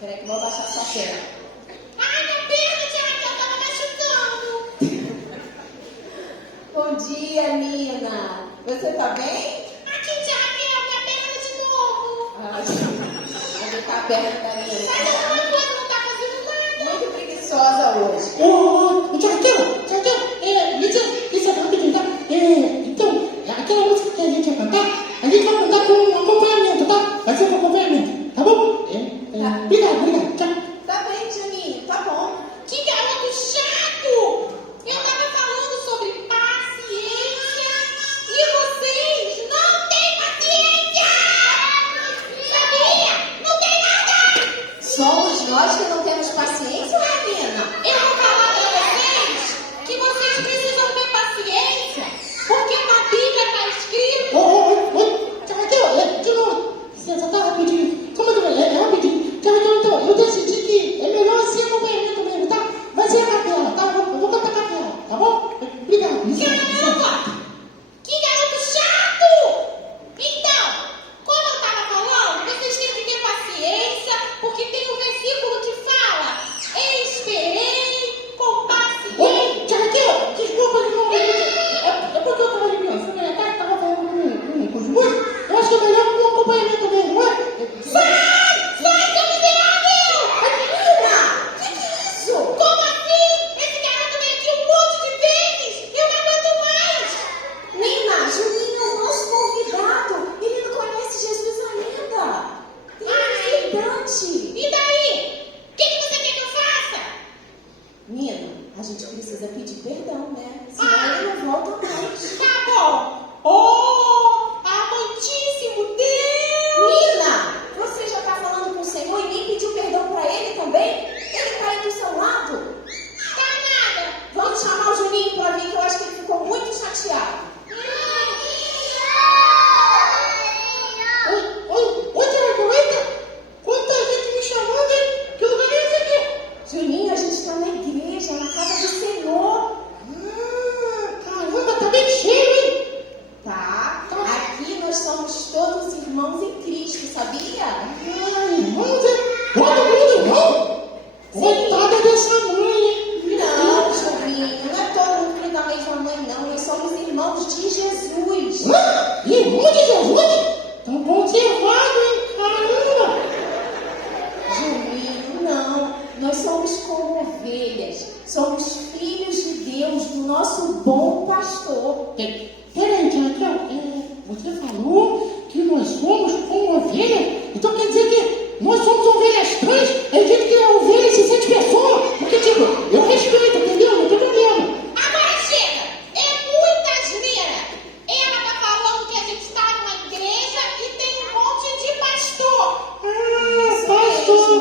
Peraí que eu vou baixar sua perna. Ai, minha perna, Tiago, eu tava machucando. Bom dia, Nina. Você tá bem? Aqui, Tiago, minha perna de novo. Onde tá a perna da Nina? Mas alguma coisa não tá fazendo nada. Muito preguiçosa hoje. Tiago, me diz rapidinho, tá? Então, aquela música que a gente vai cantar, a gente vai cantar com um acompanhamento, tá? Vai ser com acompanhamento, tá bom? Obrigado, tchau. Tá bem, Juninho, tá bom. Que garoto chato! Eu tava falando sobre paciência e vocês não têm paciência! Sabia? Não tem nada! Somos nós que não temos paciência, Nina? Eu vou falar pra vocês que vocês precisam ter paciência, porque na Bíblia está escrito... Tiago, de novo, você tá rapidinho. Como é rapidinho? Tiago, então, eu decidi que é melhor assim acompanhamento mesmo, tá? Vai ser a capela, tá? Eu vou cantar a capela, tá bom? Obrigado. Caramba! Que garoto chato! Então, como eu estava falando, vocês têm que ter paciência, porque tem um versículo que fala: esperei com paciência. Tiago, desculpa de novo. É porque eu tava de criança, né? Tava falando com os músicos. Eu acho que é melhor com acompanhamento mesmo, não é? Sai, seu miserável! Nina, que é isso? Como assim? Esse garoto vem aqui um monte de vezes! Eu não aguento mais! Nina, Juninho é o nosso convidado. Ele não conhece Jesus ainda. Verdade. E daí? O que você quer que eu faça? Nina, a gente precisa pedir perdão, né? Senão ele não volta mais. Tá bom. Oh, amantíssimo Deus! Nina, você já tá falando com o Senhor e nem pediu perdão pra ele também? Ele tá aí do seu lado. Tá nada. Vamos chamar o Juninho pra vir, que eu acho que ele ficou muito chateado. Oi, Tiago, eita! Quanta gente me chamando, hein? Que lugar é esse aqui? Juninho, a gente tá na igreja, na casa do Senhor. Caramba, tá bem cheio, hein? Tá? Aqui nós somos todos irmãos em Cristo, sabia? Irmãos, é? Todo mundo irmão? Coitada dessa mãe, hein? Não, Juninho, não é todo mundo filho da mesma mãe, não. Nós somos irmãos de Jesus. Irmão de Jesus? Tão conservado, hein? Caramba! Juninho, não. Nós somos como ovelhas. Somos filhos de Deus, do nosso bom pastor. Peraí, Tiago, você falou que nós somos como ovelha? Então quer dizer que nós somos ovelhas trans? É dito que a ovelha se sente pessoa? Porque, tipo, eu respeito, entendeu? Não tem problema. Agora chega. É muita asneira. Ela tá falando que a gente está numa igreja e tem um monte de pastor. Pastor!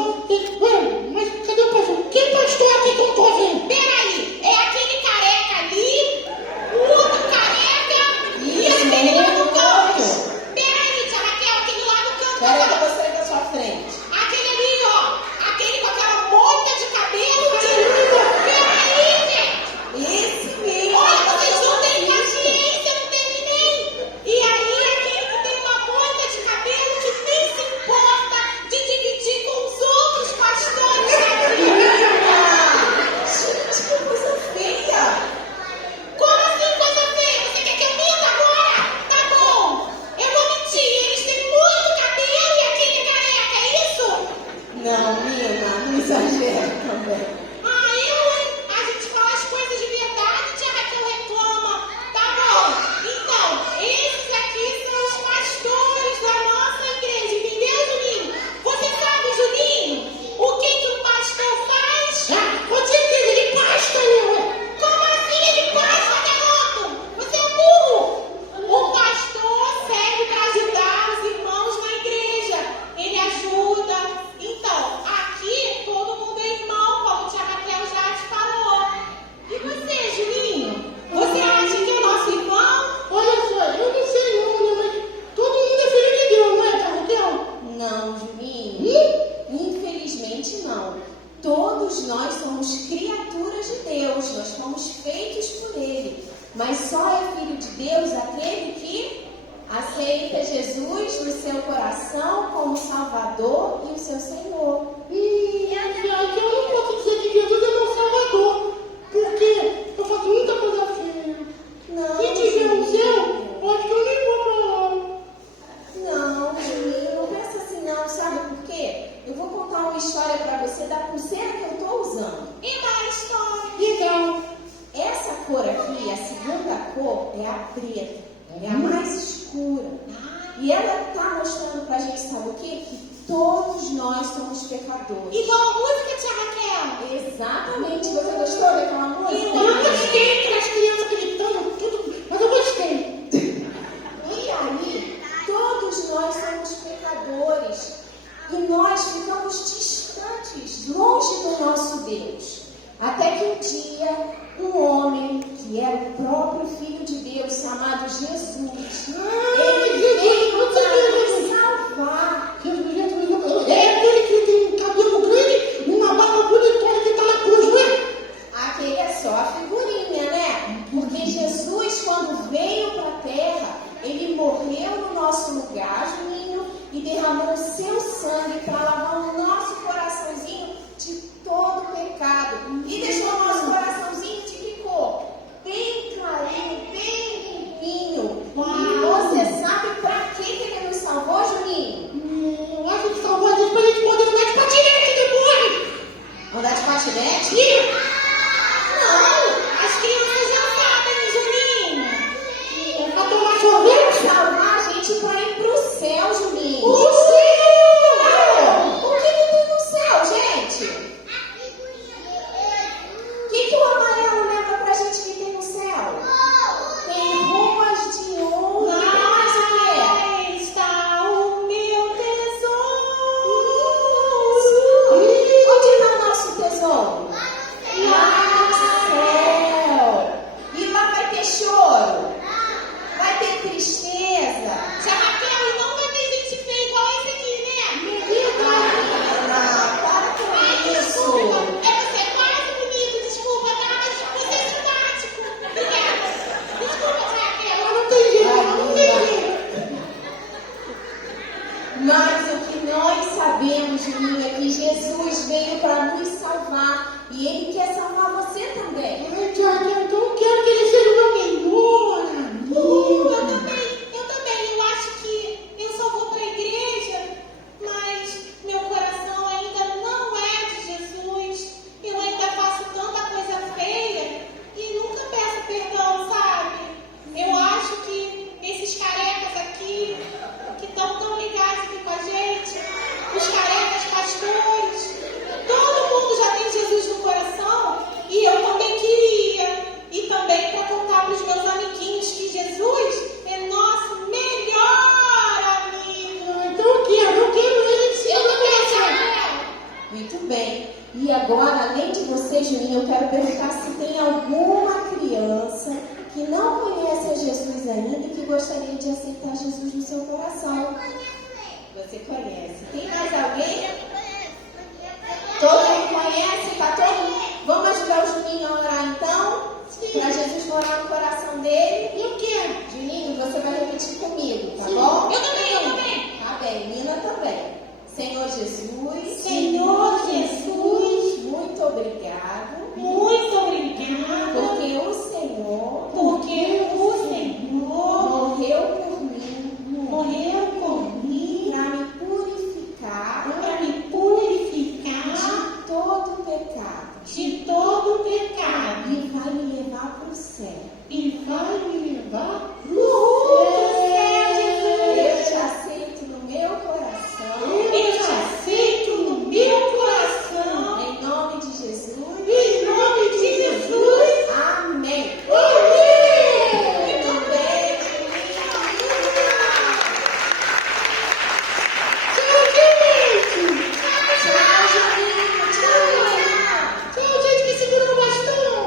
Ué, mas cadê o pastor? Que pastor aqui que eu tô vendo? Peraí, é aquele careca ali, o outro careca e aquele lá no canto. Peraí, tia Raquel, aquele lá no canto. Peraí que eu vou sair da sua frente. Aquele ali, ó. Aquele com aquela monta de cabelo. Peraí, gente. Esse mesmo. Olha, vocês não têm paciência, eu não terminei. E aí, aquele que tem uma monta de cabelo que nem se importa de dividir com os outros pastores da igreja. Gente, que coisa feia. Como assim, coisa feia? Você quer que eu minta agora? Tá bom. Eu vou mentir. Eles têm muito cabelo e aquele é careca, é isso? Não, Nina, não exagera também. Ah, hein? A gente fala as coisas de verdade, tia Raquel reclama. Tá bom. Então, esses aqui são os pastores da nossa igreja, entendeu, Juninho? Você sabe, Juninho, o que que o pastor faz? Com certeza, ele pasta, né? Como assim ele passa, garoto? Você é burro! O pastor serve para ajudar os irmãos na igreja. Ele ajuda. Então, aqui todo mundo é irmão, como a tia Raquel já te falou. E você, Juninho? Você acha que é nosso irmão? Olha só, eu não sei não, né? Mas todo mundo é filho de Deus, não é, Tiago? Não, Juninho. Infelizmente não. Todos nós somos criaturas de Deus. Nós fomos feitos por Ele. Mas só é filho de Deus aquele que aceita Jesus no seu coração como Salvador e o seu Senhor. história para você da pulseira que eu estou usando. E mais história. Legal. Essa cor aqui, a segunda cor, é a preta. É a mais escura. E ela está mostrando para a gente, sabe o quê? Que todos nós somos pecadores. Igual a música, tia Raquel. Exatamente. Você gostou daquela música? Eu gostei, aquelas crianças gritando, tudo, mas eu gostei. E aí, todos nós somos pecadores. E nós ficamos distantes, longe do nosso Deus. Até que um dia, um homem, que era o próprio Filho de Deus, chamado Jesus, ele veio para nos salvar. É aquele que tem um cabelo grande, uma barba bonitona que está na cruz, não é? Aquele é só a figurinha, né? Porque Jesus, quando veio para a terra, ele morreu no nosso lugar, Juninho, e derramou o seu sangue para lavar o nosso coraçãozinho de todo pecado. E deixou o nosso coraçãozinho de que cor? Bem clarinho, bem limpinho. E você sabe para que ele nos salvou, Juninho? Eu acho que salvou a gente para a gente poder andar de patinete depois. Andar de patinete? Não, as crianças já sabem, Juninho. É para tomar sorvete. Salvar a gente para ir pro céu, Juninho. O céu! O que tem no céu, gente? O que o amarelo lembra pra gente que tem no céu? Tem ruas de ouro. E tem mais o quê? Lá está o meu tesouro. Onde está o nosso tesouro? Lá no céu. E lá vai ter choro. Vai ter tristeza. Tia Raquel, e não vai ter gente feia igual esse aqui, né? Ah, para com Desculpa, isso. você é quase bonito, desculpa, tá? Mas você é simpático. Obrigada. Desculpa, tia Raquel. Mas não tem jeito, não tem jeito. Mas o que nós sabemos, Juninho, é que Jesus veio para nos salvar. E Ele quer salvar você também. Ai, Tiago, então eu quero que ele seja o meu melhor amigo. Eu também. Eu acho que eu só vou para a igreja, mas meu coração ainda não é de Jesus. Eu ainda faço tanta coisa feia e nunca peço perdão, sabe? Eu acho que esses carecas aqui, que estão tão ligados aqui com a gente, os carecas pastores, todo mundo já tem Jesus no coração e eu também queria. E também para contar para os meus amiguinhos que Jesus é nosso melhor amigo. Então eu quero ele de cima Eu do também, coração. Raquel. Muito bem. E agora, além de você, Juninho, eu quero perguntar se tem alguma criança que não conhece a Jesus ainda e que gostaria de aceitar Jesus no seu coração. Você conhece. Tem mais alguém? Todo mundo conhece? Tá todo mundo? Vamos ajudar o Juninho a orar então? Para Jesus morar no coração dele. E o quê? Juninho, você vai repetir comigo, tá bom? Eu também. Tá bem, Nina também. Senhor Jesus. Senhor Jesus, Muito obrigado. muito obrigada, Porque o Senhor porque o Senhor morreu por mim. morreu por mim Para me purificar para me purificar de todo pecado. de todo pecado E vai me levar para o céu. e vai me levar Uhul! pro céu, Eu Jesus. te aceito no meu coração. Eu te aceito no meu coração, Em nome de Jesus. em nome de Jesus. Amém. Amém! Muito bem. Tchau, Juninho. Tchau, Nina. Tchau, gente que segurou o bastão.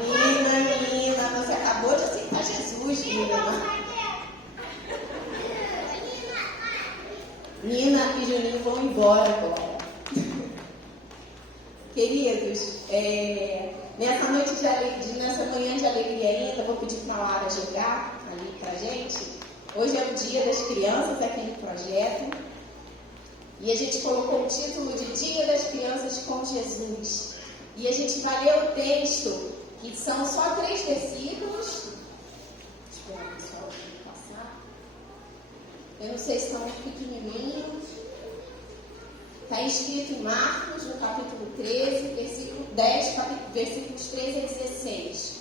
Nina, você acabou de aceitar Jesus, Nina. Nina e Juninho vão embora agora. Queridos, nessa noite nessa manhã de alegria ainda, vou pedir para a Lara jogar ali pra gente. Hoje é o dia das crianças aqui no projeto. E a gente colocou o título de Dia das Crianças com Jesus. E a gente vai ler o texto, que são só 3 versículos. Espera o pessoal passar. Eu não sei se estão pequenininhos. É escrito em Marcos, no capítulo 13, versículo 10, versículos 13 a 16.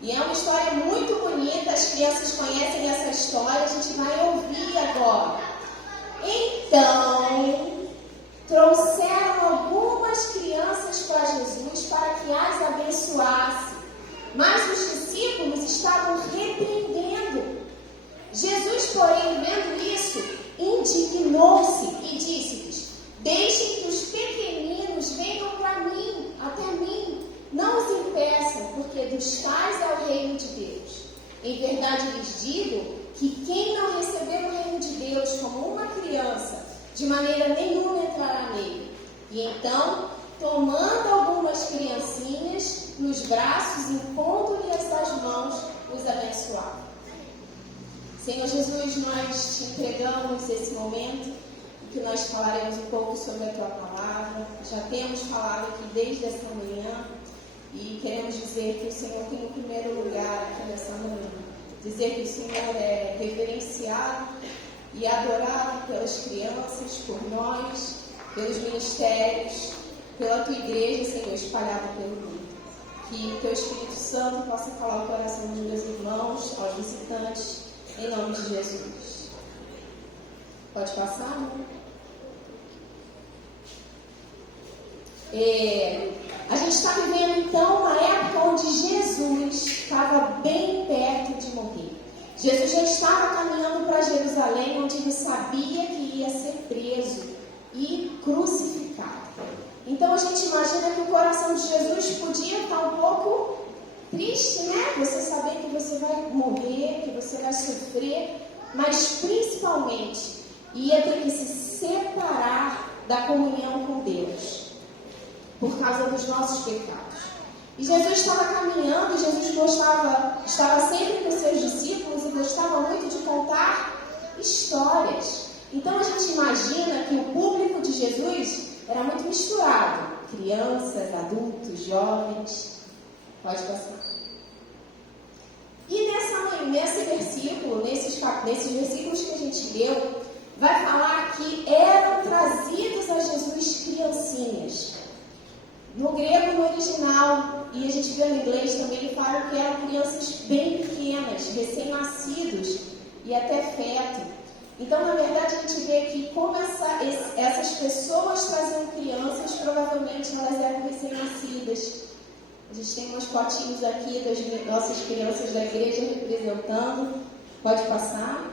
E é uma história muito bonita, as crianças conhecem essa história, a gente vai ouvir agora. Então, trouxeram algumas crianças para Jesus para que as abençoasse, mas os discípulos estavam repreendendo. Jesus, porém, vendo isso, indignou-se e disse-lhes: deixem que os pequeninos venham até mim. Não os impeçam, porque dos tais é o reino de Deus. Em verdade lhes digo que quem não receber o reino de Deus como uma criança, de maneira nenhuma entrará nele. E então, tomando algumas criancinhas nos braços, impondo-lhes as mãos, os abençoava. Senhor Jesus, nós te entregamos esse momento, e que nós falaremos um pouco sobre a tua palavra. Já temos falado aqui desde essa manhã, e queremos dizer que o Senhor tem o primeiro lugar aqui nessa manhã. Dizer que o Senhor é reverenciado e adorado pelas crianças, por nós, pelos ministérios, pela tua igreja, Senhor, espalhada pelo mundo. Que o teu Espírito Santo possa falar o coração dos meus irmãos, aos visitantes, em nome de Jesus. Pode passar, né? A gente está vivendo então uma época onde Jesus estava bem perto de morrer. Jesus já estava caminhando para Jerusalém, onde ele sabia que ia ser preso e crucificado. Então a gente imagina que o coração de Jesus podia estar um pouco triste, né? Você saber que você vai morrer, que você vai sofrer, mas principalmente ia ter que se separar da comunhão com Deus por causa dos nossos pecados. E Jesus estava caminhando, Jesus estava sempre com seus discípulos e gostava muito de contar histórias. Então a gente imagina que o público de Jesus era muito misturado. Crianças, adultos, jovens. Pode passar. E nesse versículo, nesses versículos que a gente leu, vai falar que eram trazidos a Jesus criancinhas. No grego, no original, e a gente vê no inglês também, ele fala que eram crianças bem pequenas, recém-nascidos e até feto. Então, na verdade, a gente vê que como essas pessoas traziam crianças, provavelmente elas eram recém-nascidas. A gente tem umas fotinhos aqui das nossas crianças da igreja representando. Pode passar.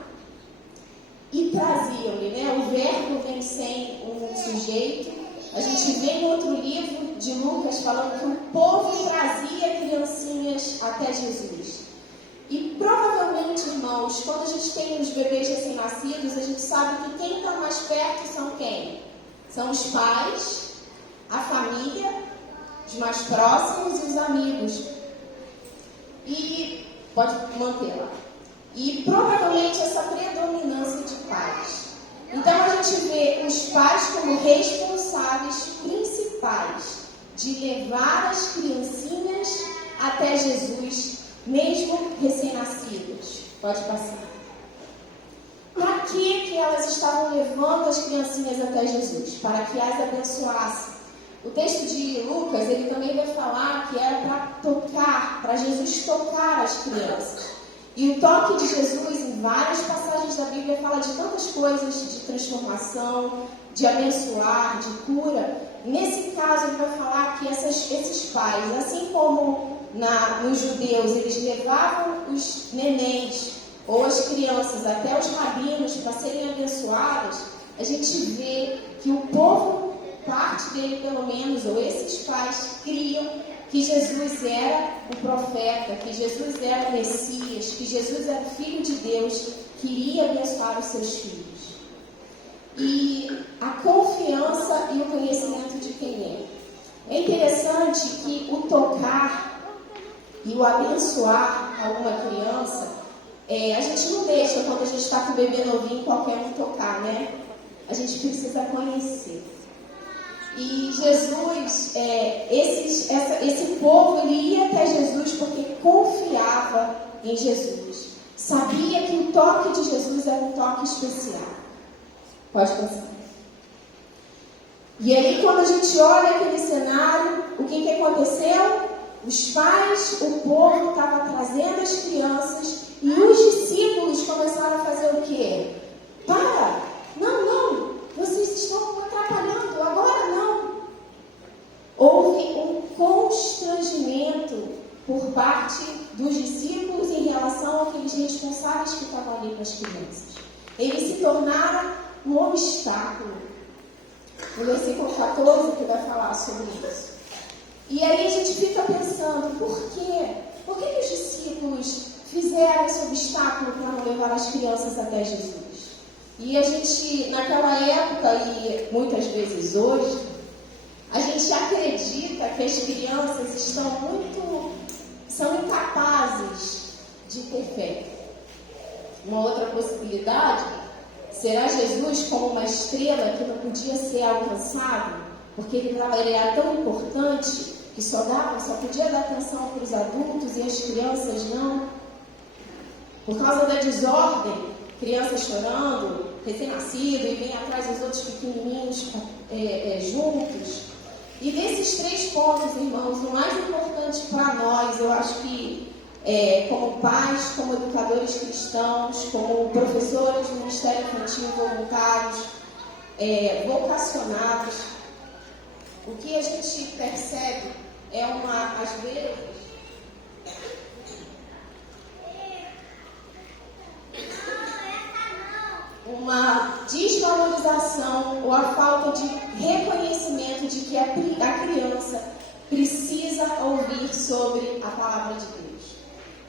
E traziam-lhe, né? O verbo vem sem um sujeito. A gente vê em outro livro de Lucas falando que o povo trazia criancinhas até Jesus. E provavelmente, irmãos, quando a gente tem os bebês recém-nascidos, a gente sabe que quem está mais perto são quem? São os pais, a família, os mais próximos e os amigos. E pode manter lá. E provavelmente essa predominância de pais. Então a gente vê os pais como responsáveis principais de levar as criancinhas até Jesus, mesmo recém-nascidas. Pode passar. Para que elas estavam levando as criancinhas até Jesus? Para que as abençoasse. O texto de Lucas, ele também vai falar que era para tocar, para Jesus tocar as crianças. E o toque de Jesus, em várias passagens da Bíblia, fala de tantas coisas, de transformação, de abençoar, de cura. Nesse caso, ele vai falar que esses pais, assim como nos judeus, eles levavam os nenéns ou as crianças até os rabinos para serem abençoados, a gente vê que o povo, parte dele pelo menos, ou esses pais, criam que Jesus era o profeta, que Jesus era o Messias, que Jesus era o Filho de Deus, que iria abençoar os seus filhos. E a confiança e o conhecimento de quem é. É interessante que o tocar e o abençoar alguma criança, a gente não deixa, quando a gente está com o bebê novinho, qualquer um tocar, né? A gente precisa conhecer. E Jesus, esse povo, ele ia até Jesus porque confiava em Jesus. Sabia que o toque de Jesus era um toque especial. Pode passar. E aí, quando a gente olha aquele cenário, o que aconteceu? Os pais, o povo estava trazendo as crianças e os discípulos começaram a fazer o quê? Para! Não, vocês estão atrapalhando, agora não. Houve um constrangimento por parte dos discípulos em relação àqueles responsáveis que estavam ali com as crianças. Eles se tornaram um obstáculo. No versículo 14 que vai falar sobre isso. E aí a gente fica pensando, por quê? Por que os discípulos fizeram esse obstáculo para não levar as crianças até Jesus? E a gente, naquela época e muitas vezes hoje, a gente acredita que as crianças são incapazes de ter fé. Uma outra possibilidade será Jesus como uma estrela que não podia ser alcançado, porque ele era tão importante que só podia dar atenção para os adultos e as crianças não. Por causa da desordem, crianças chorando, recém-nascido, e vem atrás dos outros pequenininhos juntos. E desses 3 pontos, irmãos, o mais importante para nós, eu acho que como pais, como educadores cristãos, como professores do Ministério Infantil, voluntários, vocacionados, o que a gente percebe é às vezes, uma desvalorização ou a falta de reconhecimento de que a criança precisa ouvir sobre a palavra de Deus.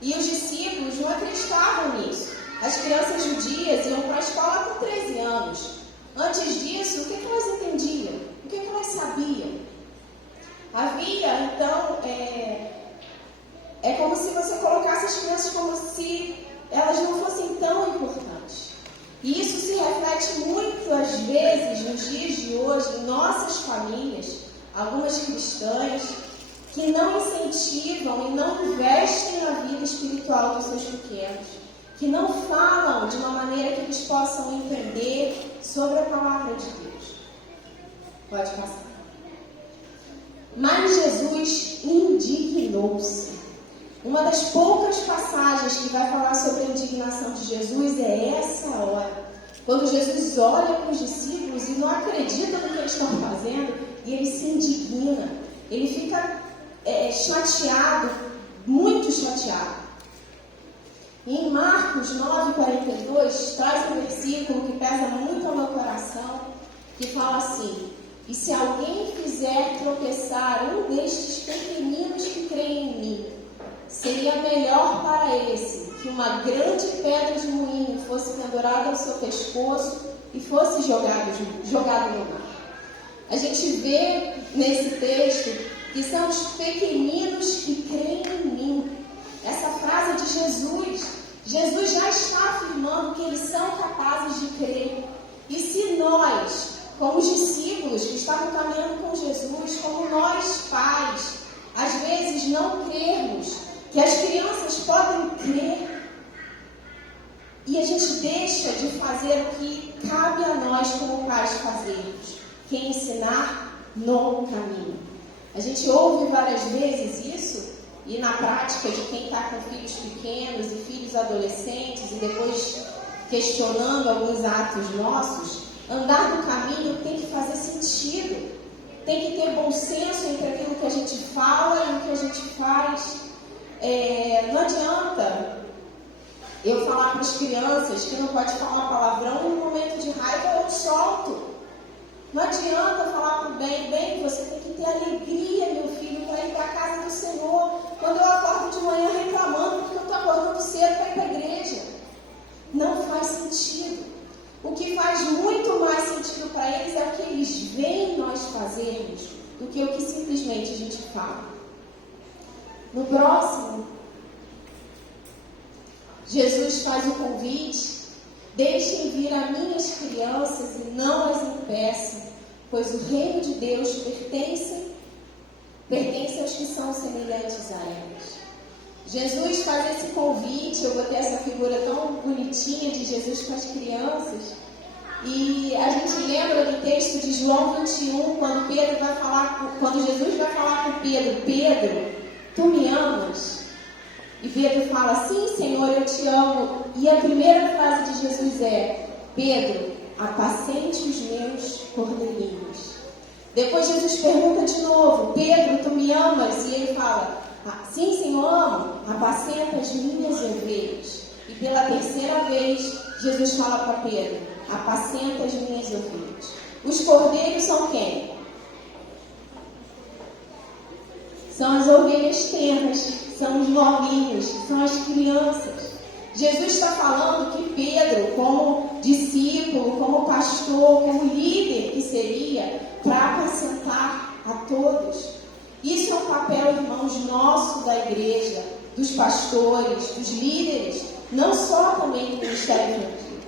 E os discípulos não acreditavam nisso. As crianças judias iam para a escola com 13 anos. Antes disso, o que elas entendiam? O que elas sabiam? Havia, então, é como se você colocasse as crianças como se elas não fossem tão importantes. E isso se reflete muito, às vezes, nos dias de hoje, em nossas famílias, algumas cristãs, que não incentivam e não investem na vida espiritual dos seus pequenos, que não falam de uma maneira que eles possam entender sobre a palavra de Deus. Pode passar. Mas Jesus indignou-se. Uma das poucas passagens que vai falar sobre a indignação de Jesus é essa hora. Quando Jesus olha para os discípulos e não acredita no que eles estão fazendo, e ele se indigna. Ele fica chateado, muito chateado. E em Marcos 9:42, traz um versículo que pesa muito ao meu coração, que fala assim: e se alguém fizer tropeçar um destes pequeninos que creem em mim, seria melhor para esse que uma grande pedra de moinho fosse pendurada ao seu pescoço e fosse jogado no mar. A gente vê nesse texto que são os pequeninos que creem em mim. Essa frase de Jesus. Jesus já está afirmando que eles são capazes de crer. E se nós, como os discípulos que estavam caminhando com Jesus, como nós pais, às vezes não crermos que as crianças podem crer, e a gente deixa de fazer o que cabe a nós como pais fazermos, que é ensinar no caminho. A gente ouve várias vezes isso, e na prática de quem está com filhos pequenos e filhos adolescentes, e depois questionando alguns atos nossos, andar no caminho tem que fazer sentido, tem que ter bom senso entre aquilo que a gente fala e o que a gente faz. Não adianta eu falar para as crianças que não pode falar palavrão e no momento de raiva eu solto. Não adianta falar para o bem, você tem que ter alegria, meu filho, para ir para a casa do Senhor. Quando eu acordo de manhã reclamando porque eu estou acordando cedo para ir para a igreja. Não faz sentido. O que faz muito mais sentido para eles é o que eles veem nós fazermos do que o que simplesmente a gente fala. No próximo, Jesus faz o convite: deixem vir a minhas crianças e não as impeçam, pois o reino de Deus pertence aos que são semelhantes a elas. Jesus faz esse convite, eu botei essa figura tão bonitinha de Jesus com as crianças, E a gente lembra do texto de João 21, quando Jesus vai falar com Pedro: Pedro, tu me amas? E Pedro fala: sim, Senhor, eu te amo. E a primeira frase de Jesus é: Pedro, apacente os meus cordeirinhos. Depois Jesus pergunta de novo: Pedro, tu me amas? E ele fala: sim, Senhor, amo, apacenta as minhas ovelhas. E pela terceira vez Jesus fala para Pedro: apacenta as minhas ovelhas. Os cordeiros são quem? São as ovelhas tenras, são os novinhos, são as crianças. Jesus está falando que Pedro, como discípulo, como pastor, como líder que seria, para apacentar a todos. Isso é um papel, irmãos, nosso da igreja, dos pastores, dos líderes, não só também do ministério infantil.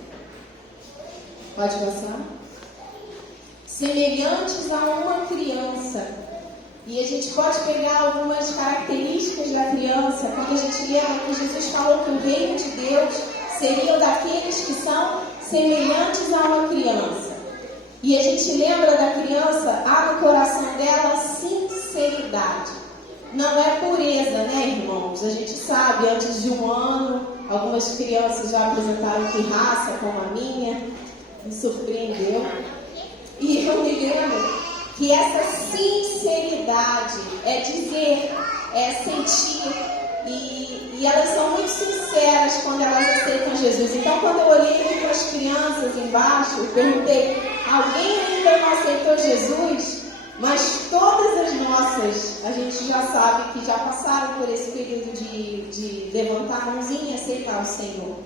Pode passar? Semelhantes a uma criança. E a gente pode pegar algumas características da criança, quando a gente lembra que Jesus falou que o reino de Deus seria daqueles que são semelhantes a uma criança. E a gente lembra da criança, há no coração dela sinceridade. Não é pureza, né, irmãos? A gente sabe, antes de 1 ano, algumas crianças já apresentaram pirraça, como a minha, me surpreendeu. E eu me lembro que essa sinceridade é dizer, é sentir, e elas são muito sinceras quando elas aceitam Jesus. Então, quando eu olhei para as crianças embaixo, eu perguntei: alguém ainda não aceitou Jesus? Mas todas as nossas, a gente já sabe que já passaram por esse período de levantar a mãozinha e aceitar o Senhor.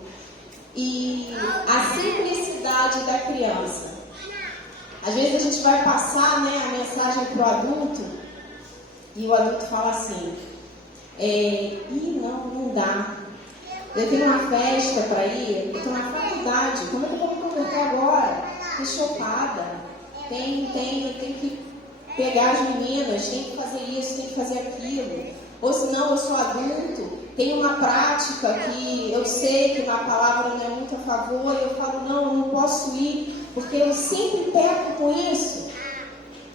E a simplicidade da criança. Às vezes a gente vai passar, né, a mensagem para o adulto e o adulto fala assim: não dá. Eu tenho uma festa para ir, eu estou na faculdade, como é que eu vou me converter agora? Estou chopada, tenho que pegar as meninas, tenho que fazer isso, tenho que fazer aquilo. Ou senão eu sou adulto, tenho uma prática que eu sei que na palavra não é muito a favor, e eu falo: não, eu não posso ir, porque eu sempre peco com isso.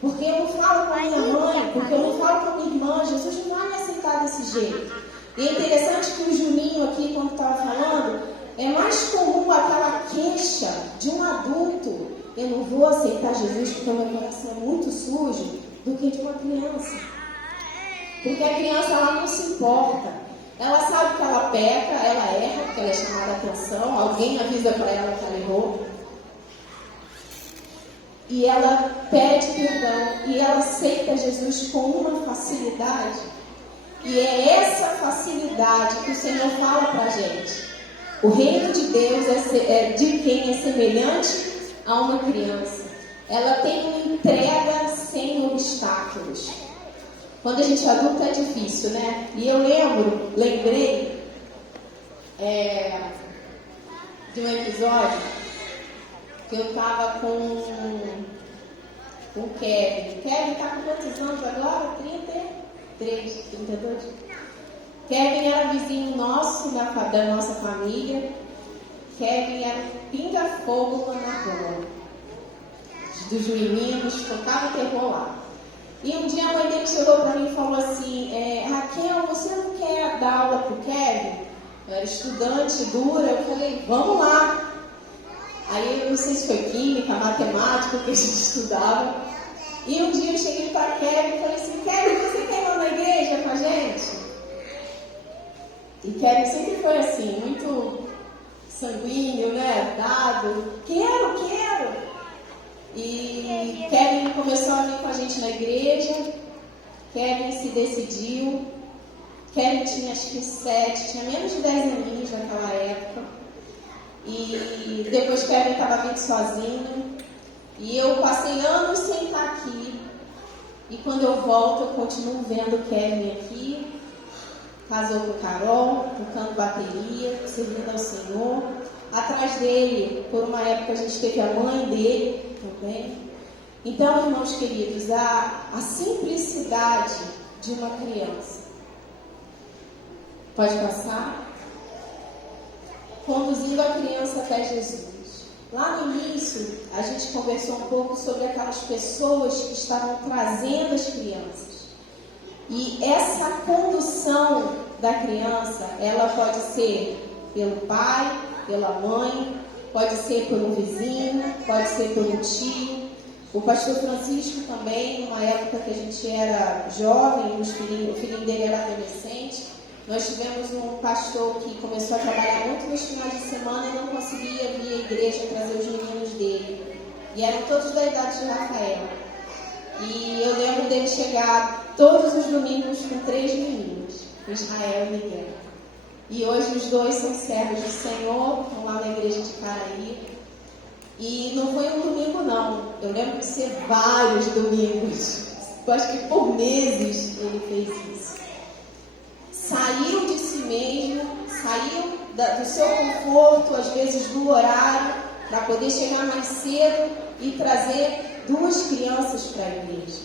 Porque eu não falo com a minha mãe, porque eu não falo com a minha irmã. Jesus não vai me aceitar desse jeito. E é interessante que o Juninho aqui, quando estava falando, é mais comum aquela queixa de um adulto: eu não vou aceitar Jesus porque o meu coração é muito sujo, do que de uma criança. Porque a criança, ela não se importa. Ela sabe que ela peca, ela erra, porque ela é chamada a atenção, alguém avisa para ela que ela errou. E ela pede perdão, e ela aceita Jesus com uma facilidade. E é essa facilidade que o Senhor fala para a gente. O reino de Deus é de quem é semelhante a uma criança. Ela tem uma entrega sem obstáculos. Quando a gente é adulto é difícil, né? E eu lembrei de um episódio que eu estava com o Kevin. Kevin está com quantos anos agora? 33, 32? Kevin era vizinho nosso, da nossa família. Kevin era pinga-fogo na rua. Dos meninos, tocava terror lá. E um dia a mãe dele chegou para mim e falou assim: Raquel, você não quer dar aula para o Kevin? Eu era estudante dura. Eu falei: vamos lá. Aí eu não sei se foi química, matemática, que a gente estudava. E um dia eu cheguei para Kevin e falei assim: Kevin, você quer ir lá na igreja com a gente? E Kevin sempre foi assim, muito sanguíneo, né? Dado. Quero. E Kevin começou a vir com a gente na igreja. Kevin se decidiu. Kevin tinha acho que 7, tinha menos de 10 aninhos naquela época. E depois Kevin estava vindo sozinho. E eu passei anos sem estar aqui. E quando eu volto, eu continuo vendo Kevin aqui. Casou com Carol, tocando bateria, servindo ao Senhor. Atrás dele, por uma época, a gente teve a mãe dele também. Então, irmãos queridos, a simplicidade de uma criança. Pode passar? Conduzindo a criança até Jesus. Lá no início, a gente conversou um pouco sobre aquelas pessoas que estavam trazendo as crianças. E essa condução da criança, ela pode ser pelo pai, pela mãe, pode ser por um vizinho, pode ser por um tio. O pastor Francisco também, numa época que a gente era jovem, o filhinho dele era adolescente, nós tivemos um pastor que começou a trabalhar muito nos finais de semana e não conseguia vir à igreja trazer os meninos dele. E eram todos da idade de Rafael. E eu lembro dele chegar todos os domingos com 3 meninos, Israel e Miguel. E hoje os 2 são servos do Senhor, estão lá na igreja de Caraí. E não foi um domingo não, eu lembro de ser vários domingos. Eu acho que por meses ele fez isso. Saiu de si mesmo, saiu do seu conforto, às vezes do horário, para poder chegar mais cedo e trazer 2 crianças para a igreja.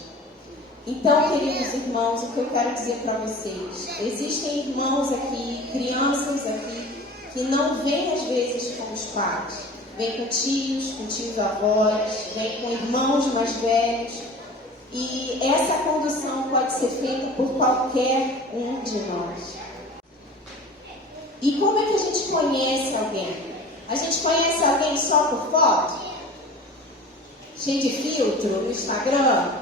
Então, queridos irmãos, o que eu quero dizer para vocês, existem irmãos aqui, crianças aqui, que não vêm às vezes com os pais, vêm com tios avós, vêm com irmãos mais velhos, e essa condução pode ser feita por qualquer um de nós. E como é que a gente conhece alguém? A gente conhece alguém só por foto? Cheio de filtro no Instagram?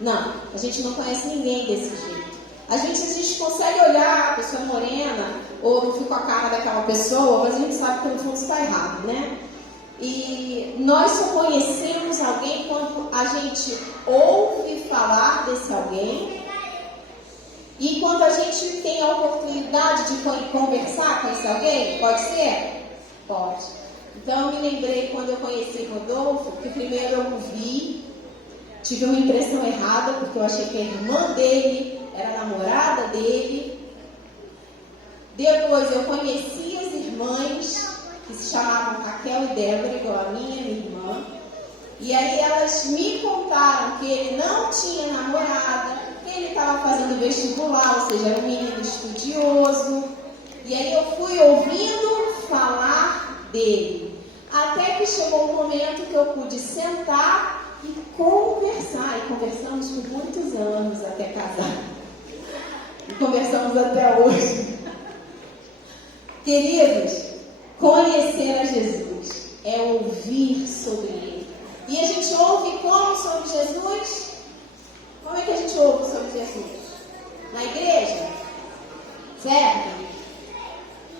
Não, a gente não conhece ninguém desse jeito. A gente consegue olhar a pessoa morena, ou não fica com a cara daquela pessoa, mas a gente sabe que no fundo está errado, né? E nós só conhecemos alguém quando a gente ouve falar desse alguém e quando a gente tem a oportunidade de conversar com esse alguém. Pode ser? Pode. Então eu me lembrei quando eu conheci Rodolfo, que primeiro eu o vi, tive uma impressão errada, porque eu achei que a irmã dele era a namorada dele. Depois eu conheci as irmãs, que se chamavam Raquel e Débora, igual a minha irmã. E aí elas me contaram que ele não tinha namorada, que ele estava fazendo vestibular, ou seja, era um menino estudioso. E aí eu fui ouvindo falar dele. Até que chegou um momento que eu pude sentar e conversar. E conversamos por muitos anos até casar. E conversamos até hoje. Queridos, conhecer a Jesus é ouvir sobre Ele. E a gente ouve como sobre Jesus? Como é que a gente ouve sobre Jesus? Na igreja? Certo?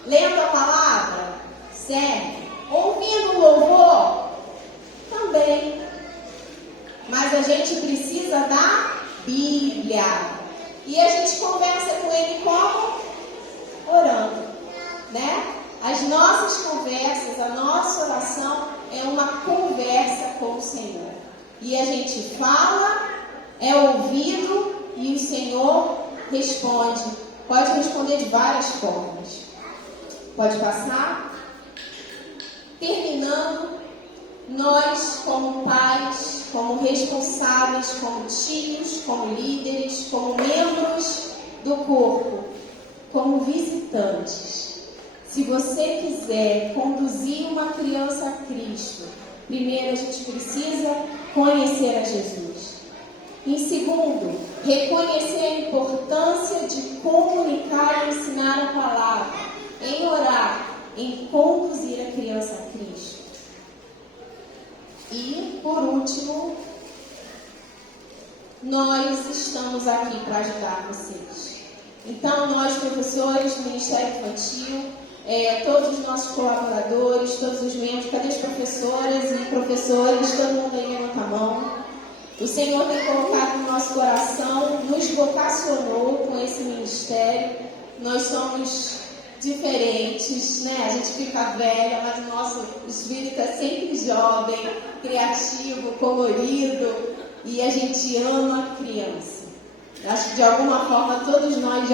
Lendo a palavra? Certo? Ouvindo o louvor? Também. Mas a gente precisa da Bíblia. E a gente conversa com Ele como? Orando. Né? As nossas conversas, a nossa oração é uma conversa com o Senhor. E a gente fala, é ouvido e o Senhor responde. Pode responder de várias formas. Pode passar? Terminando, nós como pais, como responsáveis, como tios, como líderes, como membros do corpo, como visitantes. Se você quiser conduzir uma criança a Cristo, primeiro a gente precisa conhecer a Jesus. Em segundo, reconhecer a importância de comunicar e ensinar a palavra, em orar, em conduzir a criança a Cristo. E, por último, nós estamos aqui para ajudar vocês. Então, nós, professores do Ministério Infantil, todos os nossos colaboradores, todos os membros, cadê as professoras e professores? Todo mundo aí levanta a mão. O Senhor tem colocado no nosso coração, nos vocacionou com esse ministério. Nós somos diferentes, né? A gente fica velha, mas o nosso espírito é sempre jovem, criativo, colorido, e a gente ama a criança. Acho que de alguma forma todos nós,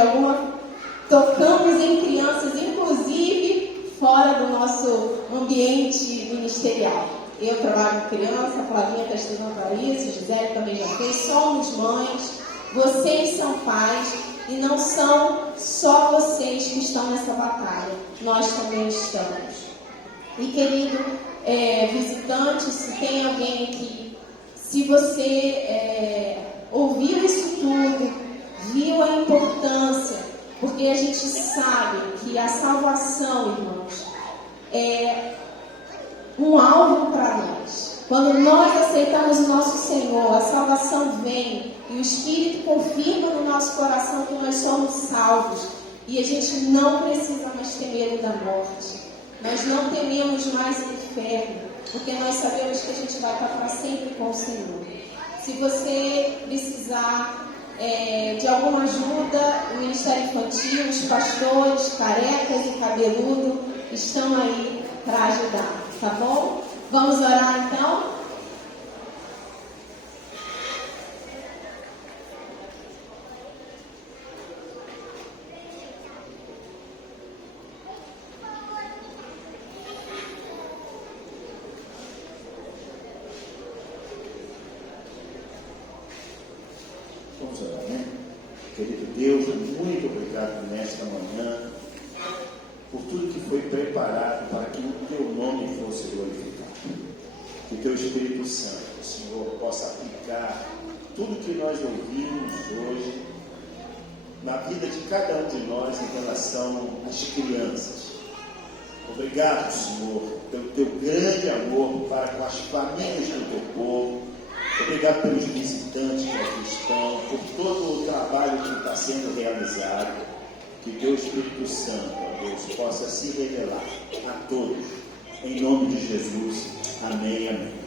tocamos em crianças, inclusive fora do nosso ambiente ministerial. Eu trabalho com criança, a Flavinha está estudando para isso, Gisele também já fez, somos mães, vocês são pais, e não são só vocês que estão nessa batalha, nós também estamos. E querido, visitantes, se tem alguém aqui, se você ouviu isso tudo, viu a importância, porque a gente sabe que a salvação, irmãos, é um alvo para nós. Quando nós aceitamos o nosso Senhor, a salvação vem e o Espírito confirma no nosso coração que nós somos salvos e a gente não precisa mais ter medo da morte. Nós não tememos mais o inferno, porque nós sabemos que a gente vai estar para sempre com o Senhor. Se você precisar de alguma ajuda, o Ministério Infantil, os pastores, carecas e cabeludo estão aí para ajudar, tá bom? Vamos orar então? Vamos orar, né? Querido Deus, muito obrigado nesta manhã por tudo que foi preparado para que o Teu nome fosse glorificado. Que o Teu Espírito Santo, Senhor, possa aplicar tudo que nós ouvimos hoje na vida de cada um de nós em relação às crianças. Obrigado, Senhor, pelo Teu grande amor para com as famílias do Teu povo. Obrigado pelos visitantes que aqui estão, por todo o trabalho que está sendo realizado. Que Teu Espírito Santo, ó Deus, possa se revelar a todos. Em nome de Jesus. Amém, amém.